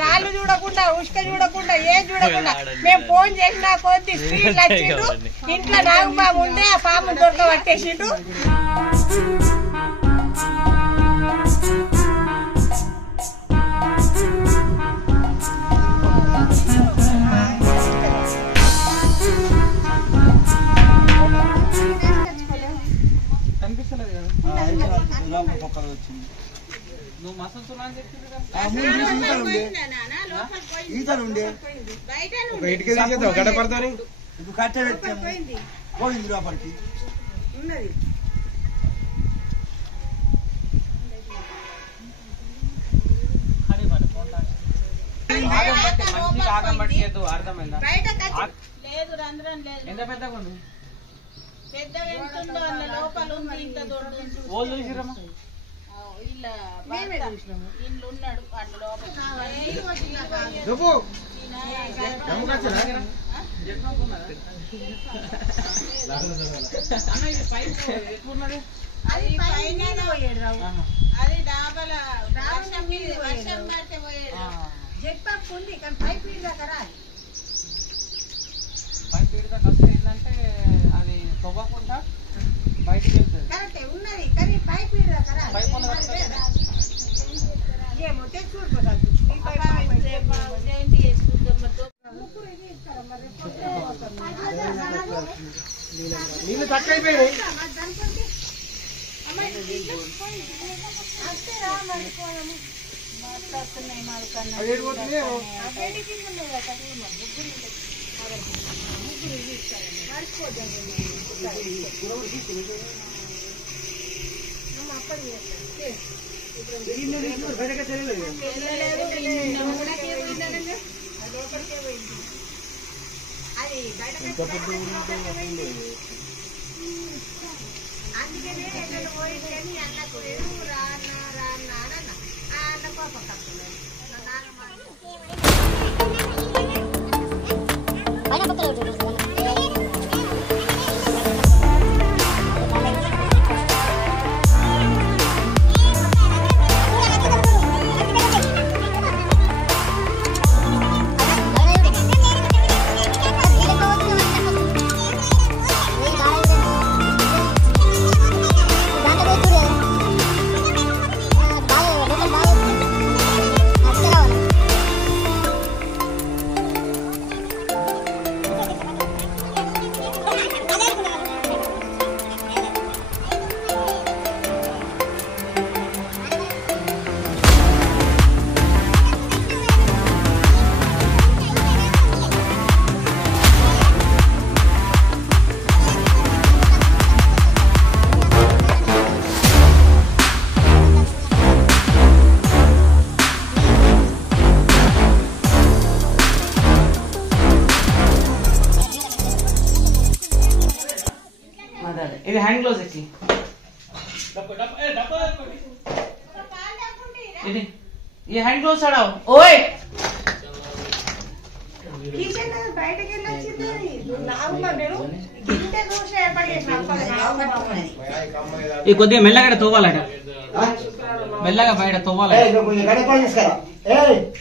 రాళ్ళు చూడకుండా ఉష్క చూడకుండా ఏం చూడకుండా మేము ఫోన్ చేసినా కొద్ది స్పీడ్ వచ్చిండు ఇంట్లో నాగపాము ఉండే ఆ పాము దొరక పట్టేసిండు. గడపడతాను ఇప్పుడు కట్ట పోయింది లోపలికి అర్థమైందా? ఎంత పెద్దగా ఉంది లోపల ఉంది ఇంత దొడ్డు ఇల్లు ఉన్నాడు అట్లా లోపల అది డాబల వర్షం పడితే పోయేది జెట్ పంప్ ఉంది కానీ పైప్ దాకా రాదు. పైప్ దాకా వస్తే ఏంటంటే అది తవ్వకుండా బయటికి వెళ్తుంది. కరెక్టే ఉన్నది కానీ పైప్ దాకా రాదు. పైప్ ఏమో తెచ్చుకోదు చేంజ్ చేసుకుంటాం. నీళ్ళు తక్కువైపోయాయి. అందుకనే ఎక్కడ పోయింది కానీ అన్నకు రానా రానా అన్న ఆ అన్న పాప కప్పులేదు ఇది హ్యాండ్ గ్లోవ్స్ ఎక్కి ఇది ఈ హ్యాండ్ గ్లోవ్స్ ఆడావు ఓయ్ బయటకి వెళ్ళి కొద్దిగా మెల్లగా తోవాలట మెల్లగా బయట తోవాలట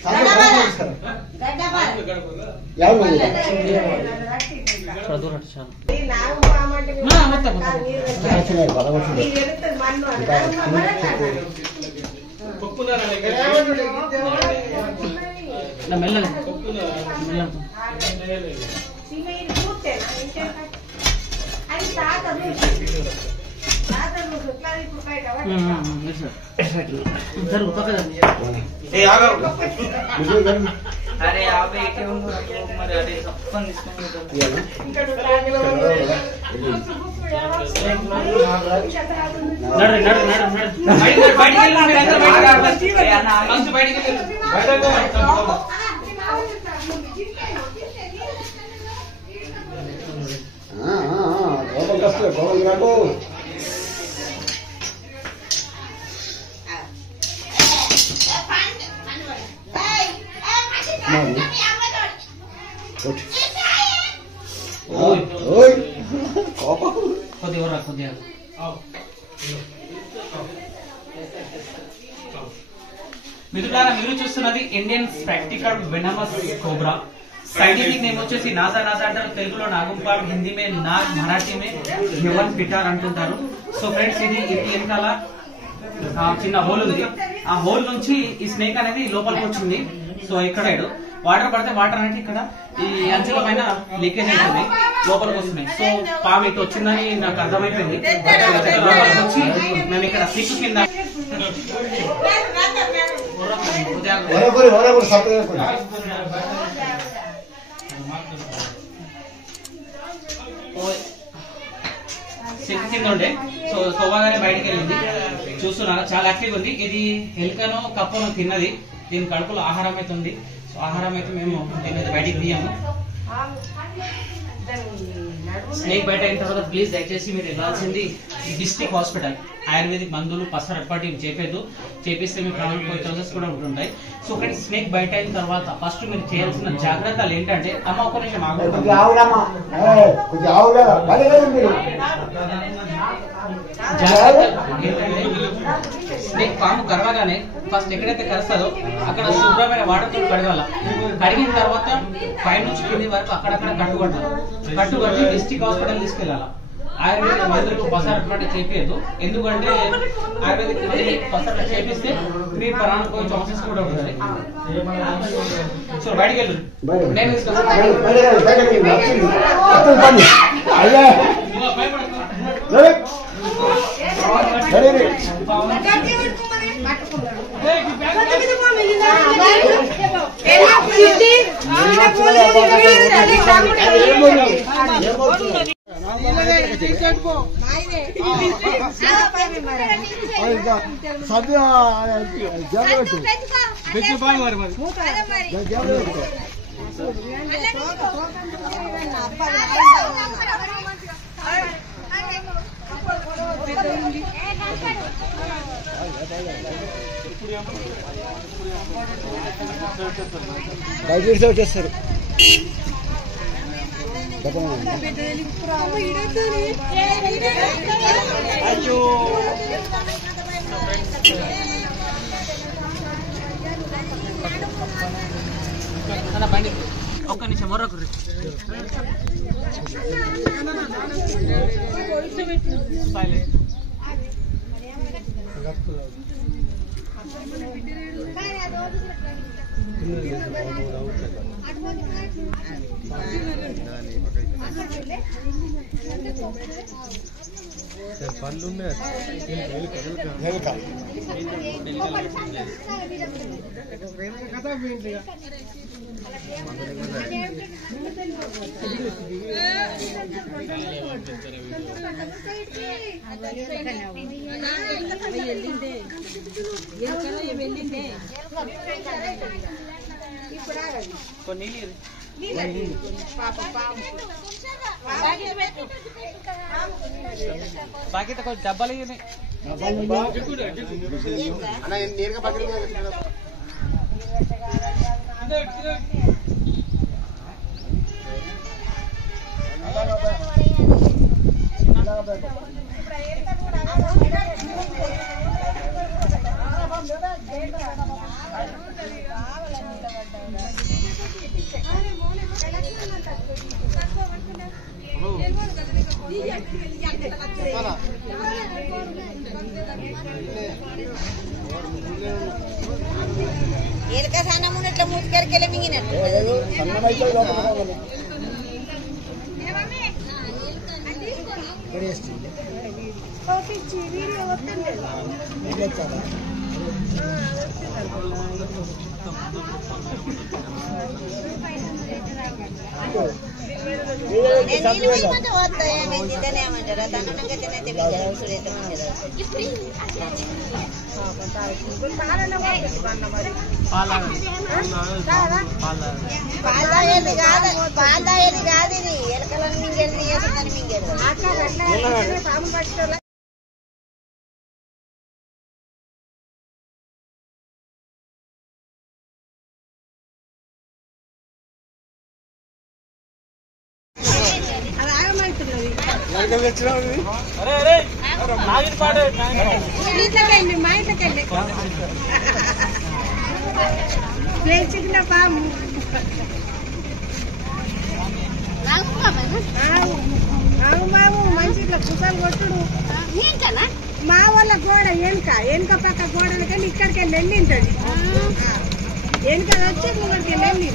మెల్లగా अरे आप మరి అదే తప్పని కొద్దిగా మిత్రులారా, మీరు చూస్తున్నది Indian spectacle venomous cobra. Scientific name వచ్చేసి నాజా నాజా అంటారు, తెలుగులో నాగుంపాడు, హిందీ మే నాగ్, మరాఠీ మే హ్యూమన్ పిటార్ అంటుంటారు. సో ఫ్రెండ్స్, ఇది వెనకాల చిన్న హోల్ ఉంది. ఆ హోల్ నుంచి ఈ స్నేక్ అనేది లోపలికి వచ్చింది. సో ఇక్కడ వాటర్ పడితే వాటర్ అనేది ఇక్కడ ఈ అంచుల పైన లీకేజ్ అవుతుంది, లోపలికి వస్తున్నాయి. సో పాము ఇటు వచ్చిందని నాకు అర్థమైపోయింది. లోపలికి వచ్చి మేము ఇక్కడ సిక్కు కింద సిక్కు కింద ఉండే. సో తోవగానే బయటకు వెళ్ళింది. చూస్తున్నారా, చాలా యాక్టివ్ ఉంది. ఇది ఎలుకను కప్పను తిన్నది. దీని కడుపులో ఆహారం అయితే ఉంది. సో ఆహారం అయితే మేము దీని బయటికి తీయము. స్నేక్ బయట అయిన తర్వాత ప్లీజ్ దయచేసి మీరు వెళ్ళాల్సింది డిస్ట్రిక్ట్ హాస్పిటల్. ఆయుర్వేదిక్ మందులు పసరు ఎప్పటి చేపిస్తే మీ ప్రాణాలు పోయే ఛాన్సెస్ కూడా ఉంటుంటాయి. సో ఫ్రెండ్స్, స్నేక్ బయట అయిన తర్వాత ఫస్ట్ మీరు చేయాల్సిన జాగ్రత్తలు ఏంటంటే, అమ్మ ఒక నిమిషం స్నేక్ పాము కరవగానే ఫస్ట్ ఎక్కడైతే కరుస్తుందో అక్కడ శుభ్రమైన వాటర్ తో కడగాల. కడిగిన తర్వాత పైనుంచి కింది వరకు అక్కడక్కడ కట్టుబడి డిస్ట్రిక్ట్ హాస్పిటల్ తీసుకెళ్ళాలి. ఆయుర్వేదిక్ మందులకు పసరట్టు చేపియదు. ఎందుకంటే ఆయుర్వేదిక్ పసరట్టు చేపిస్తే మీ ప్రాణం పోయే ఛాన్సెస్ కూడా ఉంటుంది. సో బయటికి వెళ్ళు, నేను బయట వచ్చేస్తారు. ఒక్క నిమిషం మరొక పళ్ళు ప్యాకెట్ కొంచెం డబ్బాలు నేరుగా పక్కన ఎలుక సన్నం ఉన్నట్ల మూతికెరకెళ్ళి మింగినట్టు వస్తాయేమంటారా తనంగా తినైతే పాలదాయేది కాదు ఇది ఎలకలను మింగేది మింగేది పోతున్నది. ఇంట్లోకెళ్ళి మా ఇంట్లోకెళ్ళి చిన్న పాము బాబు మంచి ఇట్లా కుసాలు కొట్టుడు. మా వాళ్ళ గోడ వెనుక పక్క గోడలకెళ్ళి ఇక్కడికి వెళ్ళి వెళ్ళింటది. వెనుక వచ్చి ముంగడికి వెళ్ళింది.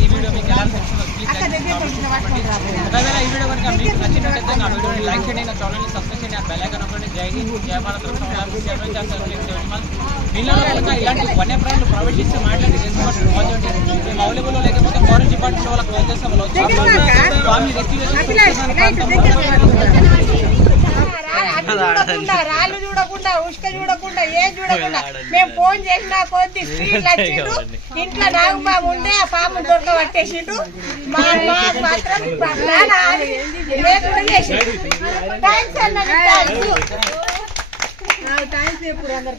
ఈ వీడియో మీకు ఎలా అనిపించిందో ప్లీజ్ ఒకవేళ ఈ వీడియో కనుక మీకు నచ్చినట్లయితే నా వీడియోని లైక్ చేయండి, నా ఛానల్ని సబ్స్క్రైబ్ చేయండి, ఆ బెల్ ఐకాన్ నొక్కండి. జై హింద్, జై భారత్. దీనిలో కనుక ఇలాంటి వన్యప్రాణులు ప్రొవైడ్ చేసి మాట్లాడి మేము అవైలబుల్ లేకపోతే ఫారెస్ట్ డిపార్ట్మెంట్ వాళ్ళకి కాల్ చేస్తాం. రాళ్ళు చూడకుండా ఉష్క చూడకుండా ఏం చూడకుండా మేము ఫోన్ చేసినా కొద్ది స్త్రీలు వచ్చిండు. ఇంట్లో నాగపాము ఉండే ఆ పాము దొరకబట్టేసిండు. మాకు మాత్రం లేకుండా చేసిండు. థ్యాంక్స్ అన్న, థ్యాంక్స్ ఎప్పుడు అందరు